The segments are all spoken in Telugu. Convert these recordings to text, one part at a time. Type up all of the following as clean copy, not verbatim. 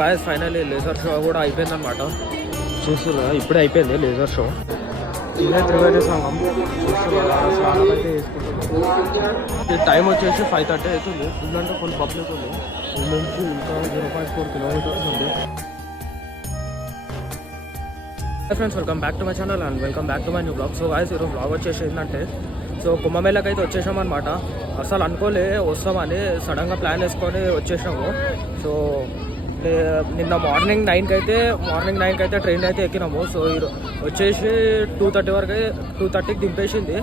గాయ్స్ ఫైనల్లీ లేజర్ షో కూడా అయిపోయింది అనమాట. చూస్తున్నా ఇప్పుడే అయిపోయింది లేజర్ షో. ఇదే త్రివేణి సంఘం చూస్తున్నా స్నానం అయితే వేసుకుంటున్నాం. టైం వచ్చేసి 5:30 అవుతుంది. ఫుల్ అంటే ఫుల్ పబ్లిక్ ఉంది. ఫుల్ నుంచి ఇంకా 0.4 కిలోమీటర్స్ ఉంది. Friends welcome back to my channel and welcome back to my new blog. So guys ఈరోజు బ్లాగ్ వచ్చేసి ఏంటంటే సో కుంభమేళకి అయితే వచ్చేసాం అనమాట. అసలు అనుకోలే వస్తామని, సడన్గా ప్లాన్ వేసుకొని వచ్చేసాము. సో నిన్న మార్నింగ్ 9కి అయితే ట్రైన్ అయితే ఎక్కినాము. సో వచ్చేసి 2:30 వరకు 2:30కి దింపేసింది.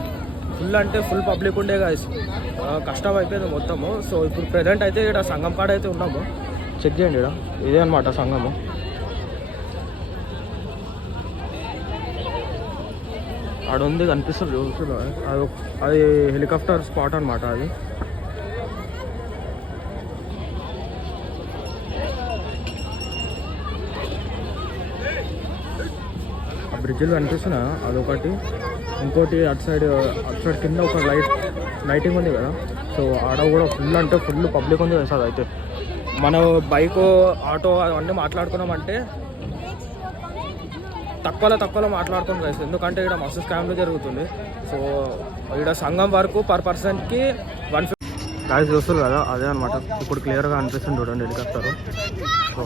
ఫుల్ అంటే ఫుల్ పబ్లిక్ ఉండే గాయస్, కష్టం అయిపోయింది మొత్తము. సో ఇప్పుడు ప్రెజెంట్ అయితే ఇక్కడ సంఘం కాడ అయితే ఉన్నాము. చెక్ చేయండి, ఇక్కడ ఇదే అనమాట సంఘము. ఆడ ఉంది కనిపిస్తుంది చూస్తున్నా, అది హెలికాప్టర్ స్పాట్ అనమాట. అది ఆ బ్రిడ్జిలు కనిపిస్తున్నా, అదొకటి. ఇంకోటి అటు సైడ్ కింద ఒక లైటింగ్ ఉంది కదా. సో ఆడ కూడా ఫుల్ అంటే ఫుల్ పబ్లిక్ ఉంది కదా. అయితే మనం బైక్ ఆటో అవన్నీ మాట్లాడుకున్నామంటే తక్కువలో మాట్లాడుకుని కదా, ఎందుకంటే ఇక్కడ మస్తు స్కామ్లు జరుగుతుంది. సో ఇక్కడ సంఘం వరకు పర్ పర్సన్కి 150 గాయస్ చూస్తారు కదా, అదే అనమాట. ఇప్పుడు క్లియర్గా అనిపిస్తుంది చూడండి హెలికాప్టర్. సో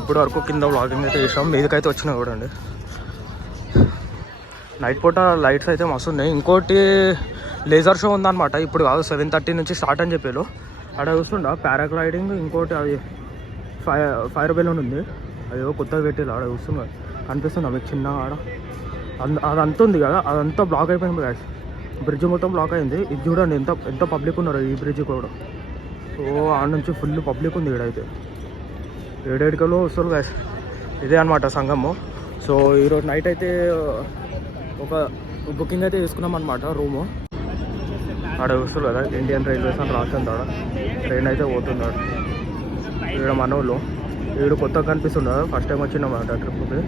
ఇప్పుడు వరకు కింద వ్లాగింగ్ అయితే చేసాం, మీదకైతే వచ్చినా చూడండి. నైట్ పూట లైట్స్ అయితే మస్తు ఉన్నాయి. ఇంకోటి లేజర్ షో ఉందన్నమాట. ఇప్పుడు కాదు, 7:30 నుంచి స్టార్ట్ అని చెప్పారు. అక్కడ చూస్తుండ పారాగ్లైడింగ్, ఇంకోటి అది ఫైర్ బెలూన్ ఉంది, అదేవో కొత్తగా పెట్టారు. ఆడ చూస్తున్నారు కనిపిస్తుందా మీకు చిన్న ఆడ, అదంతా ఉంది కదా, అదంతా బ్లాక్ అయిపోయింది గాయస్. బ్రిడ్జ్ మొత్తం బ్లాక్ అయింది. ఇది చూడండి ఎంత పబ్లిక్ ఉన్నారు ఈ బ్రిడ్జ్ కూడా. సో ఆడ నుంచి ఫుల్ పబ్లిక్ ఉంది ఇక్కడైతే. 7 వస్తారు గాయస్. ఇదే అనమాట సంఘము. సో ఈరోజు నైట్ అయితే ఒక బుకింగ్ అయితే తీసుకున్నాం అనమాట రూము. ఆడ చూస్తారు కదా ఇండియన్ రైల్వేస్ అని రాసింది. ఆడ ట్రైన్ అయితే పోతున్నాడు. ఇక్కడ మనోళ్ళు వీడు కొత్తగా కనిపిస్తుండదు, ఫస్ట్ టైం వచ్చిందన్నమాట ట్రిప్కి.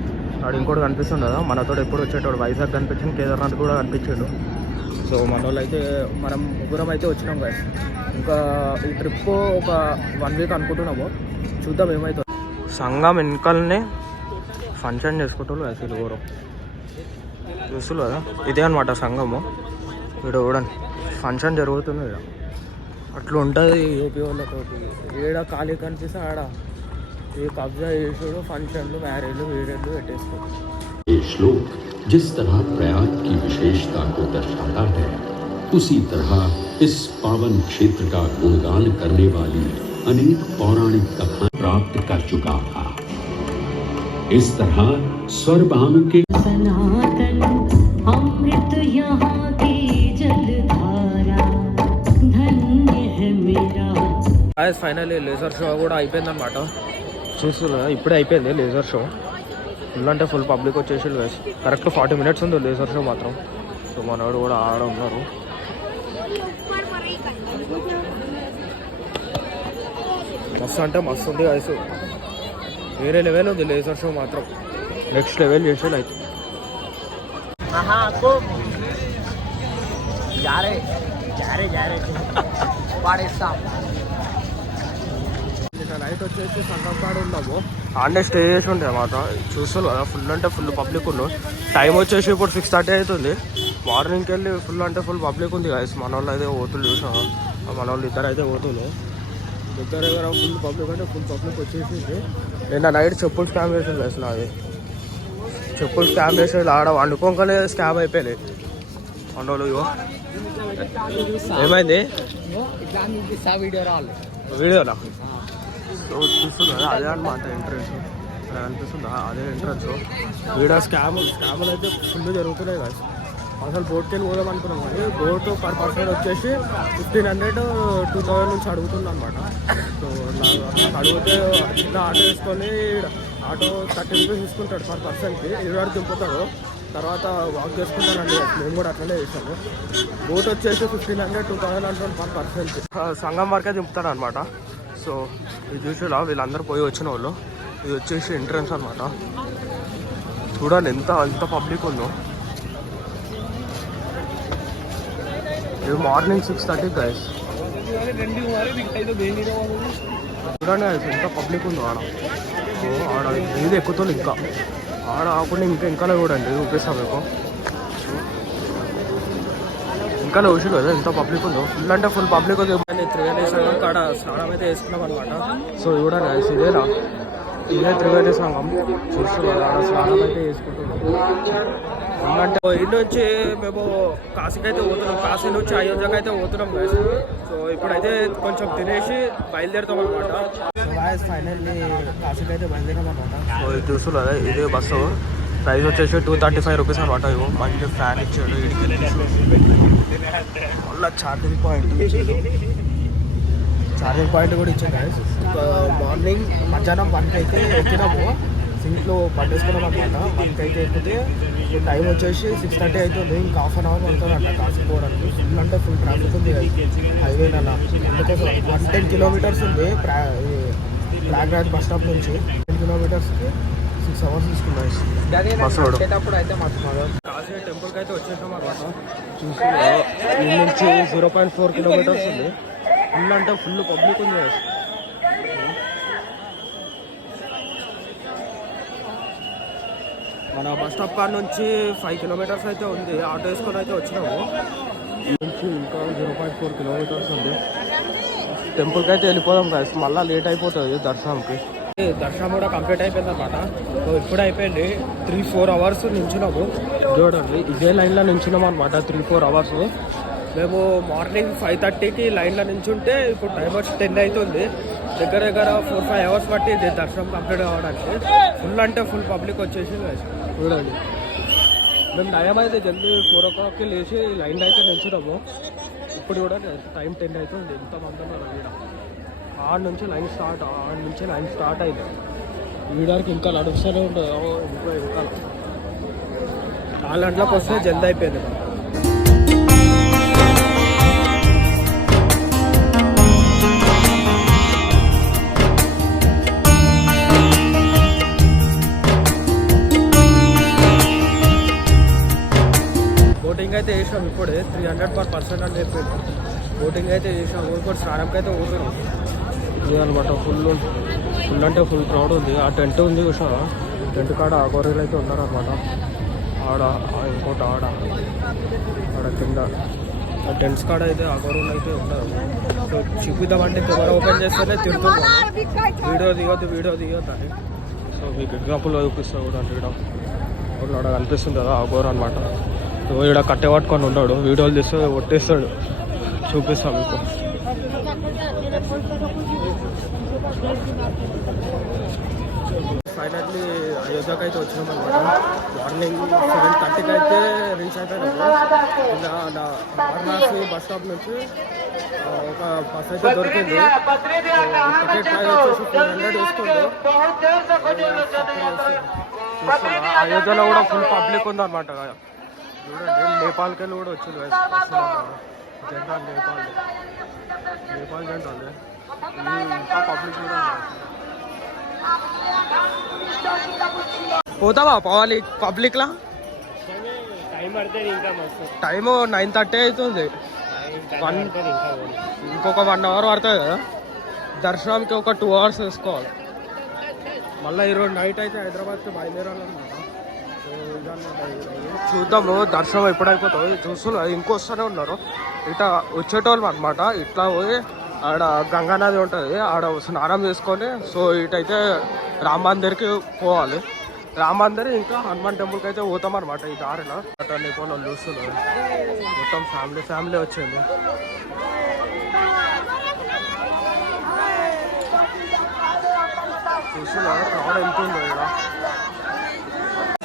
ఆడు ఇంకోటి కనిపిస్తుండదా, మనతో ఎప్పుడు వచ్చేటోడు. వైజాగ్ కనిపించింది, కేదార్నాథ్ కూడా కనిపించాడు. సో మన వాళ్ళు అయితే మనం ముగ్గురం అయితే వచ్చినాం గాయస్. ఇంకా ఈ ట్రిప్ ఒక 1 వీక్ అనుకుంటున్నాము, చూద్దాం ఏమవుతుంది. సంఘం వెనకాలనే ఫంక్షన్ చేసుకుంటారు గాయస్ వీళ్ళు ఊరు. చూస్తున్నారు కదా, ఇదే అనమాట సంఘము. ఇక్కడ చూడండి ఫంక్షన్ జరుగుతుంది. ఇక్కడ అట్లా ఉంటుంది యూపీ వాళ్ళతోటి. ఏడ ఖాళీ కనిపిస్తే ఆడ ये कब्जा ये फंक्शन मैरिज वीडियो ये श्लोक जिस तरह प्रयाग की विशेषता को दर्शाता है, उसी तरह इस पावन क्षेत्र का गुणगान करने वाली अनेक पौराणिक कथाएं प्राप्त कर चुका था. इस तरह स्वर भानु के सनातन अमृत यहाँ की जलधारा धन्य है मेरा. फाइनली लेजर షో కూడా అయిపోయింది అనమాట. చూస్తున్నా ఇప్పుడే అయిపోయింది లేజర్ షో. ఫుల్ అంటే ఫుల్ పబ్లిక్ వచ్చేసి కరెక్ట్ 40 మినిట్స్ ఉంది లేజర్ షో మాత్రం. సో మనవాడు కూడా ఆడ ఉన్నారు. మస్తు అంటే మస్తు ఉంది గాయస్, వేరే లెవెల్ ఉంది లేజర్ షో మాత్రం. నెక్స్ట్ లెవెల్ చేసేది అయితే. నైట్ వచ్చేసి సంఘం కాడ ఉన్నాము, ఆడే స్టే చేసి ఉండే అన్నమాట. చూస్తారు కదా ఫుల్ అంటే ఫుల్ పబ్లిక్ ఉన్నాం. టైం వచ్చేసి ఇప్పుడు 6:30 అవుతుంది. మార్నింగ్కి వెళ్ళి ఫుల్ అంటే ఫుల్ పబ్లిక్ ఉంది గాయస్. మన వాళ్ళు అయితే పోతులు చూసాం, మన వాళ్ళు ఇద్దరు అయితే పోతులు. దగ్గర ఫుల్ పబ్లిక్ అంటే ఫుల్ పబ్లిక్ వచ్చేసింది. నిన్న నైట్ చెప్పులు స్కామ్ చేసింది గాయస్. నాది చెప్పులు స్కామ్ చేసేది ఆడ వండుకోగానే స్కామ్ అయిపోయినాయి మన వాళ్ళు. ఇగో ఏమైంది వీడియోనా? సో చూస్తున్నా అదే అనమాట ఎంట్రన్స్ అనిపిస్తుందా, అదే ఎంట్రన్స్. వీడ స్కాములు అయితే ఫుల్ జరుగుతున్నాయి కదా. అసలు బోట్కి వెళ్ళి పోదాం అనుకున్నాం, కానీ బోట్ పర్ పర్సన్ వచ్చేసి 1500 2000 నుంచి అడుగుతుంది అనమాట. సో అడిగితే చిన్న ఆటో వేసుకొని ఆటో 30 రూపీస్ తీసుకుంటాడు పర్ పర్సన్కి. 20 దింపుతాడు, తర్వాత వాక్ చేసుకుంటానండి. మేము కూడా అట్లనే చేస్తాము. బోట్ వచ్చేసి 1500 2000 అంటారు పర్ పర్సన్కి. సంఘం వరకే దింపుతాడు అనమాట. సో ఇది చూసేలా వీళ్ళందరూ పోయి వచ్చిన వాళ్ళు. ఇది వచ్చేసి ఎంట్రన్స్ అనమాట. చూడండి ఎంత పబ్లిక్ ఉందో. ఇది మార్నింగ్ 6:30 గైస్. చూడండి ఎంత పబ్లిక్ ఉందో ఆడ. ఆడ ఇది ఎక్కుతుంది ఇంకా ఆడ ఆకుండా ఇంకా చూడండి చూపిస్తాం మీకు. ఇంకా చూసి కదా ఎంత పబ్లిక్ ఉందో, ఫుల్ అంటే ఫుల్ పబ్లిక్ ఉంది. త్రివేణి సంఘం కాడ స్నానం అయితే వేసుకున్నాం అనమాట. సో చూడండి ఇదే త్రివేణి సంఘం చూస్తున్నాం. ఆడ స్నానం అయితే వేసుకుంటున్నాం. ఎందుకంటే ఇంటి నుంచి మేము కాశీకి అయితే పోతున్నాం, కాశీ నుంచి అయోధ్యకి అయితే పోతున్నాం guys. సో ఇప్పుడైతే కొంచెం తినేసి బయలుదేరుతాం అనమాట. సో గాయస్ ఫైనల్లీ కాశీకి అయితే బయలుదేరాం అనమాట. సో ఇది చూస్తున్నారు ఇదే బస్సు. ప్రైస్ వచ్చేసి 235 రూపీస్ అనమాట. ఇవ్వ మంచి ఫ్యాన్ ఇచ్చాడు, మళ్ళీ ఛార్జింగ్ పాయింట్ కూడా ఇచ్చాడు గాయస్. మార్నింగ్ మధ్యాహ్నం 1కి అయితే ఎక్కినాము, సీట్లో పట్టేసుకున్నాం అనమాట. 1కి అయితే ఎక్కితే టైం వచ్చేసి 6:30 అవుతుంది. ఇంకా హాఫ్ అన్ అవర్ పడుతుందంట కాశీ పోవడానికి. ఫుల్ అంటే ఫుల్ ట్రాఫిక్ ఉంది హైవేలలో. అందుకోసం 110 కిలోమీటర్స్ ఉంది ప్రయాగ్రాజ్ బస్ స్టాప్ నుంచి. 10 కిలోమీటర్స్కి 6 అవర్స్ తీసుకున్నాయి బస్సు. అయితే కాశీ టెంపుల్కి అయితే వచ్చేసాం అనమాట. చూసి ఈ నుంచి 0.4 కిలోమీటర్స్ ఉంది. ఫుల్ అంటే ఫుల్ పబ్లిక్ ఉంది. మన బస్ స్టాప్ కాడ నుంచి 5 కిలోమీటర్స్ అయితే ఉంది. ఆటో వేసుకొని అయితే వచ్చినాము. నుంచి ఇంకా 0.4 కిలోమీటర్స్ ఉంది. టెంపుల్కి అయితే వెళ్ళిపోదాం గాయస్, మళ్ళీ లేట్ అయిపోతుంది దర్శనంకి. దర్శనం కూడా కంప్లీట్ అయిపోయింది అనమాట. సో ఇప్పుడు అయిపోయింది. 3-4 అవర్స్ నించున్నాము. చూడండి ఇదే లైన్లో నించున్నాం అనమాట. 3-4 అవర్స్. మేము మార్నింగ్ 5:30కి లైన్లో నించుంటే ఇప్పుడు టైం వచ్చి 10 అవుతుంది. దగ్గర 4-5 అవర్స్ పట్టింది దర్శనం కంప్లీట్ అవ్వడానికి. ఫుల్ అంటే ఫుల్ పబ్లిక్ వచ్చేసి చూడండి. మేము టైం అయితే జల్దీ 4 o'clockకి లేచి లైన్లో అయితే నించున్నాము. ఇప్పుడు కూడా టైం 10 అవుతుంది. ఎంతమంది ఉన్నారు ఇక్కడ. ఆడ నుంచి లైన్ స్టార్ట్ అయింది. వీడానికి ఇంకా నడుస్తూనే ఉంటుంది. ఇంకా 4 గంటలకు వస్తే జల్దీ అయిపోయింది. బోటింగ్ అయితే చేసాం ఇప్పుడే. 300 per person అని చెప్పాడు. బోటింగ్ అయితే చేసాం. ఇప్పుడు స్నానంకి అయితే పోతున్నాం. ఇది అనమాట. ఫుల్ అంటే ఫుల్ క్రౌడ్ ఉంది. ఆ టెంట్ ఉంది చూసా, టెంట్ కాడ గొర్రెలు అయితే ఉన్నారనమాట. ఆడ ఇంకోటి ఆడ కింద టెంట్స్ కాడ అయితే ఆ గొర్రెలు అయితే ఉన్నారు. సో చూపిద్దామంటే కెమెరా ఓపెన్ చేస్తేనే తిరుగుతుంది. వీడియో దిగొద్దు అని. సో మీకు ఎగ్జాంపుల్గా చూపిస్తాను కూడా. ఇక్కడ ఆడ కనిపిస్తుంది కదా ఆ గొర్రె అనమాట. సో ఇక్కడ కట్టె పట్టుకొని ఉన్నాడు. వీడియోలు తీస్తే కొట్టేస్తాడు. చూపిస్తాం మీకు. ఫైనల్లీ అయోధ్యకి అయితే వచ్చినాం అనమాట. మార్నింగ్ 7:30కి అయితే రీచ్ అయిపోయాము. ఇలా వారణాసి బస్ స్టాప్ నుంచి ఒక బస్ అయితే దొరికింది. టికెట్ ప్రైస్ వచ్చేసి 400 తీసుకుంది. అయోధ్యలో కూడా ఫుల్ పబ్లిక్ ఉందన్నమాట. చూడండి నేపాల్కి వెళ్ళి కూడా వచ్చింది జెండా. నేపాల్ జెండా ఉంది. ఇంకా పబ్లిక్ కూడా పోతావా పోవాలి పబ్లిక్లా? టైము 9:30 అవుతుంది. ఇంకొక 1 అవర్ పడుతుంది కదా. దర్శనానికి ఒక 2 అవర్స్ వేసుకోవాలి. మళ్ళీ ఈరోజు నైట్ అయితే హైదరాబాద్కి బయలుదేరాలన్నమాట. చూద్దాము దర్శనం ఎప్పుడైపోతుంది. చూస్తున్నా ఇంకొస్తూనే ఉన్నారు. ఇట్లా వచ్చేటోళ్ళు అనమాట. ఇట్లా పోయి ఆడ గంగానది ఉంటుంది, ఆడ స్నానం చేసుకొని సో ఇటైతే రామ్ మందిర్కి పోవాలి. రామ్ మందిర్ ఇంకా హనుమాన్ టెంపుల్కి అయితే పోతాం అనమాట. ఈ దారిలో అట్లా కొన్ని వాళ్ళు చూస్తున్నారు. మొత్తం ఫ్యామిలీ వచ్చింది. చూస్తున్నారు క్రౌడ్ ఎంత ఉందో ఇక్కడ.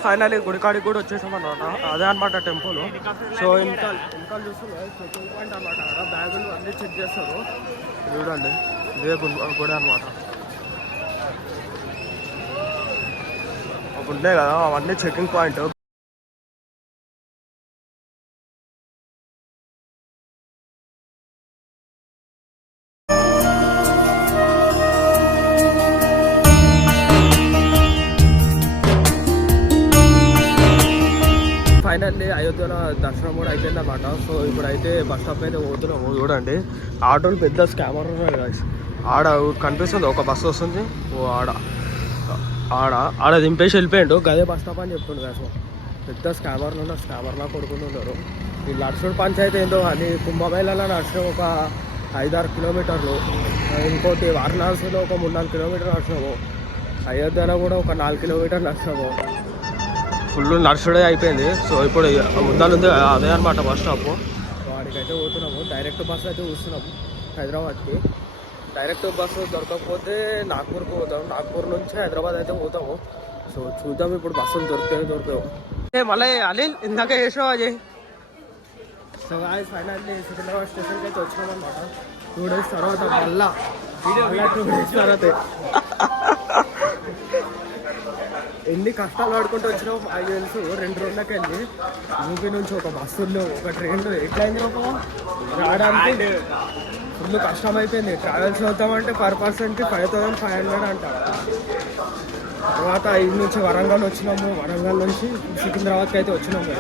ఫైనల్లీ గుడికాడికి కూడా వచ్చేసాం అనమాట. అదే అనమాట టెంపుల్. సో ఇంకా చూస్తున్నారు చెకింగ్ పాయింట్ అనమాట. అక్కడ బ్యాగులు అన్నీ చెక్ చేస్తారు. చూడండి ఇదే గుడి అనమాట. అప్పుడు ఉండే కదా అవన్నీ చెకింగ్ పాయింట్. ఫైనల్లీ అయోధ్యలో దర్శనం కూడా అయిపోయింది అన్నమాట. సో ఇప్పుడైతే బస్ స్టాప్ అయితే పోతున్నాము. చూడండి ఆటోలు పెద్ద స్కామర్ ఉన్నాయి. ఆడ కనిపిస్తుంది ఒక బస్సు వస్తుంది. ఓ ఆడ ఆడ ఆడ దింపేసి వెళ్ళిపోయాడు. గదే బస్ స్టాప్ అని చెప్తుండే అసలు. పెద్ద స్కామర్లు ఉన్నారు, స్కామర్లా కొడుకుని ఉన్నారు. ఈ నడుచుడు పంచాయతీ ఏందో అని కుంభమేళలో నడిచిన ఒక 5-6 కిలోమీటర్లు, ఇంకోటి వారణాసిలో ఒక 3-4 కిలోమీటర్లు నడిచినాము, అయోధ్యలో కూడా ఒక 4 కిలోమీటర్లు నడిచినాము. ఫుల్ నడుచుడే అయిపోయింది. సో ఇప్పుడు ముందాలు ఉంది అదే అనమాట బస్ స్టాప్. వాడికైతే పోతున్నాము. డైరెక్ట్ బస్సు అయితే చూస్తున్నాము హైదరాబాద్కి. డైరెక్ట్ బస్సు దొరకకపోతే నాగ్పూర్కి పోతాము. నాగ్పూర్ నుంచి హైదరాబాద్ అయితే పోతాము. సో చూద్దాం ఇప్పుడు బస్సులు దొరుకుతావు. మళ్ళీ అనిల్ ఇందాక చేసినావు అజయ్. సో అది ఫైనల్లీ సికింద్రాబాద్ స్టేషన్కి అయితే వచ్చినామన్నమాట. 2 days తర్వాత మళ్ళా 2 days తర్వాత ఎన్ని కష్టాలు పడుకుంటూ వచ్చినావు అది తెలుసు. 2 రోజులకి వెళ్ళి యూపీ నుంచి ఒక బస్సుల్లో ఒక ట్రైన్లో ఎట్లా అయింది రావడానికి ఫుల్ కష్టం అయిపోయింది. ట్రావెల్స్ అవుతామంటే పర్ పర్సన్కి 5,500 అంట. తర్వాత 5 నుంచి వరంగల్ వచ్చినాము. వరంగల్ నుంచి సికింద్రాబాద్కి అయితే వచ్చినాము.